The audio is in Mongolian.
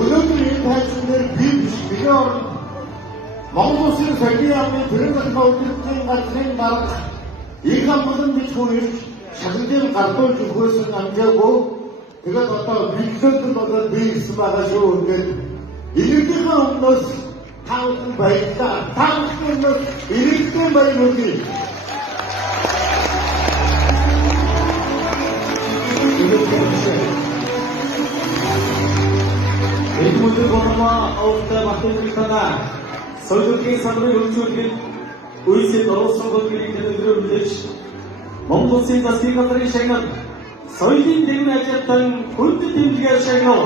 өнөөдөр энэ тайлбар би биш бигээр Монгол Улсын соёлын яамны төрийн өдөртийн газрын дарга их амгалан гэж хүнээс шагналыг гардуулж өгөөсөн амжаагүй тэгээд одоо бичлэлд болоод би ирсэн байгаа шүү ингээд иргэдийн өмнөөс таавал баярлалаа таавал иргэдийн баярлалаа Эдмүндэ Борма авто батлуултаа соёлын салбарын хөгжүүлэлт үйлсэд оролцсон бүлгийн төлөвлөж Монгол Улсын засгийн газрын шагнал соёлын дэвнэ ажилтан хүнд тэмдэглэл шагнал